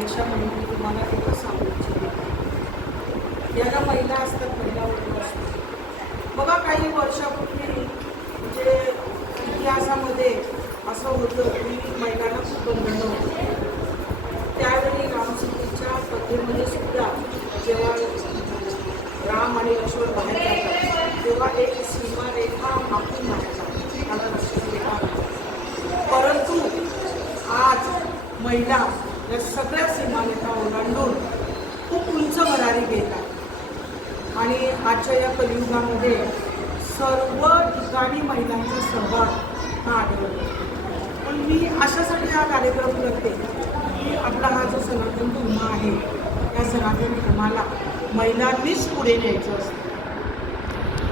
अध्यक्षा म्हणून मी तुम्हाला एकच सांगू इच्छिते. याला महिला असतात महिला वर्ग असतात बघा काही वर्षापूर्वी म्हणजे इतिहासामध्ये असं होतं की महिलांना खूप बंधनं होती त्यावेळी रामसीतेच्या कथेमध्ये सुद्धा जेव्हा राम आणि लक्ष्मण बाहेर जातात तेव्हा एक सीमारेखा आखून बाहेर जातात त्याला लक्ष्मण रेखा परंतु आज महिला या सगळ्या सीमारेखा ओलांडून खूप उंच भरारी घेतात. आणि आजच्या या कलियुगामध्ये सर्व ठिकाणी महिलांचा सहभाग हा आढळतो. पण मी अशासाठी हा कार्यक्रम करते की आपला हा जो सनातन धर्म आहे या सनातन धर्माला महिलांनीच पुढे न्यायचं असतं.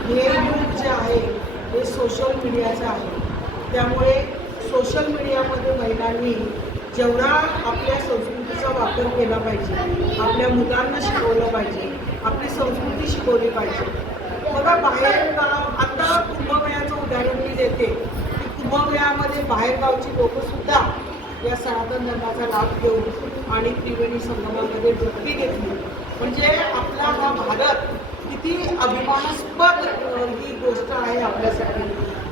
हे युग जे आहे हे सोशल मीडियाचं आहे. त्यामुळे सोशल मीडियामध्ये महिलांनी जेवढा आपल्या संस्कृतीचा वापर केला पाहिजे आपल्या मुलांना शिकवलं पाहिजे आपली संस्कृती शिकवली पाहिजे. बघा बाहेर गाव आता कुंभमेळ्याचं उदाहरण मी देते. की कुंभमेळ्यामध्ये बाहेरगावची लोकंसुद्धा या सनातन धर्माचा लाभ घेऊन आणि त्रिवेणी संगमामध्ये भक्ती घेतली. म्हणजे आपला हा भारत किती अभिमानास्पद ही गोष्ट आहे आपल्यासाठी.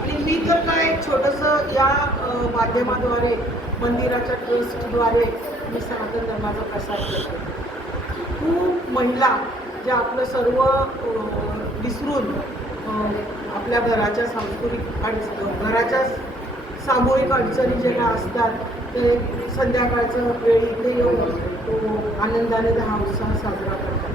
आणि मी तर काय एक छोटंसं या माध्यमाद्वारे मंदिराच्या ट्रस्टद्वारे मी सनातन धर्माचा प्रसार करते. खूप महिला ज्या आपलं सर्व विसरून आपल्या घराच्या सांस्कृतिक अडचण घराच्या सामूहिक अडचणी ज्या असतात ते संध्याकाळचं वेळ इथे येऊन तो आनंदाने हा उत्साह साजरा करतात.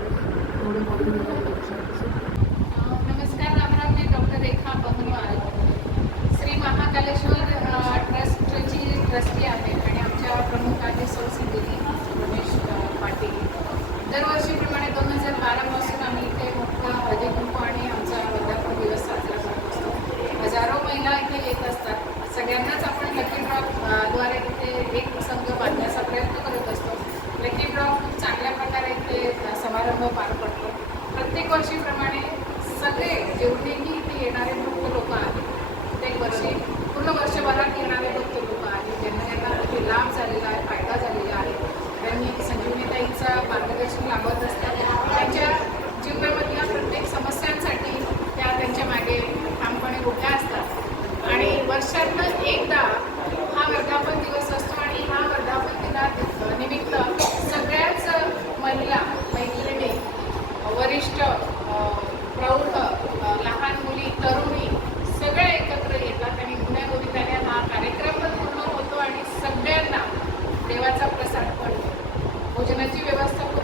त्यांनाच आपण लकी ड्रॉपद्वारे तिथे एक संघ बांधण्याचा प्रयत्न करत असतो. लकी ड्रॉप खूप चांगल्या प्रकारे ते समारंभ पार पडतो. प्रत्येक वर्षीप्रमाणे सगळे जेवढेही इथे येणारे भक्त लोक आहेत प्रत्येक वर्षी पूर्ण वर्षभरात येणारे भक्त लोक आहेत. ज्यांना यांना लाभ झालेला आहे फायदा झालेला आहे. त्यांनी संजीवनीताईंचा मार्गदर्शन लाभत असतो. va a